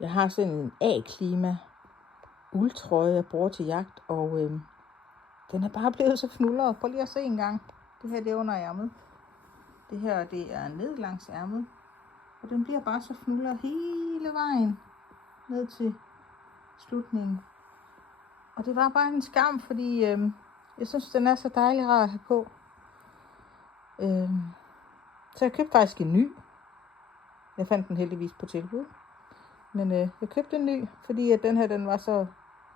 Jeg har sådan en A-klima uldtrøje, jeg bruger til jagt, og den er bare blevet så fnulleret. Prøv lige at se en gang. Det her, det er under ærmet. Det her, det er ned langs ærmet. Og den bliver bare så fnulleret hele vejen ned til slutningen. Og det var bare en skam, fordi jeg synes, den er så dejlig rar at have på. Så jeg købte faktisk en ny. Jeg fandt den heldigvis på tilbud. Men jeg købte en ny, fordi at den her, den var så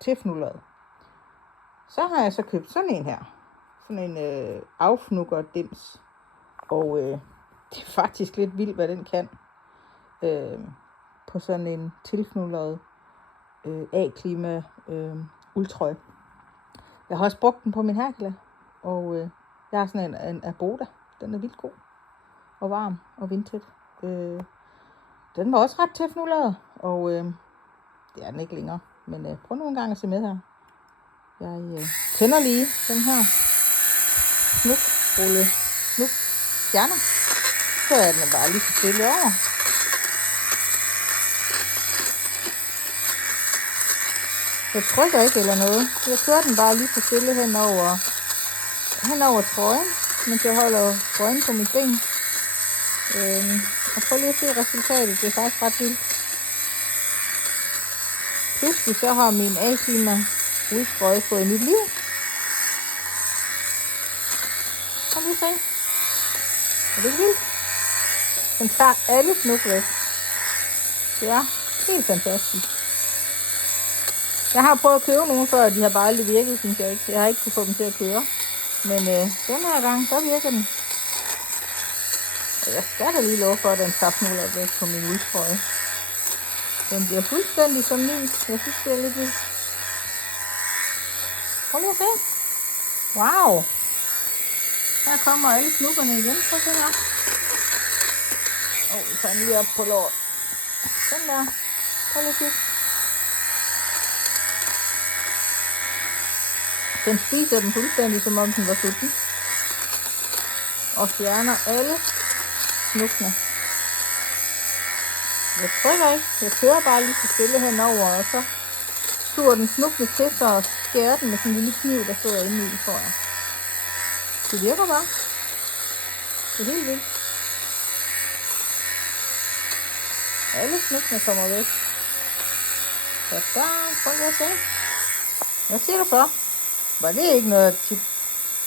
tilfnulleret. Så har jeg så købt sådan en her. Sådan en affnukker dims. Og det er faktisk lidt vildt, hvad den kan. På sådan en tilfnulleret A-klima uldtrøje. Jeg har også brugt den på min Herkula. Og jeg har sådan en Aboda. Den er vildt god. Og varm og vindtæt. Den var også ret tilfnulleret. Og det er den ikke længere. Men prøv nogle gange at se med her. Jeg tænder lige den her snuprulle stjerner. Så er den bare lige så stille over. Jeg trykker ikke eller noget. Jeg kører den bare lige så stille hen over trøjen, mens jeg holder trøjen på mit ben. Og prøv lige at se resultatet. Det er faktisk ret vildt. Pludselig så har min A-klima uldtrøje fået nyt liv. Kan vi se? Er det ikke vildt? Den tager alle snuk væk. Det er helt fantastisk. Jeg har prøvet at købe nogle før, de har bare aldrig virket, synes jeg ikke. Jeg har ikke kunne få dem til at køre. Men den her gang, så virker den. Og jeg skal da lige love for, at den tager snuller væk på min uldtrøje. Den bliver fuldstændig som ny. Jeg synes, det er lidt vildt. Prøv lige at se. Wow. Her kommer alle snupperne igen. Prøv at se her. Vi tager den lige op på låret. Sådan der. Prøv lige at se. Den spiser den fuldstændig, som om den var sulten. Og fjerner alle snuppene. Jeg trykker ikke. Jeg kører bare lige så stille henover, og så suger den snuppene til sig og skærer den med sådan en lille kniv, der sidder inde i, tror jeg. Det virker bare. Det er helt vildt. Alle snuppene kommer væk. Så der, prøv lige at se. Hvad siger du så? Var det ikke noget tip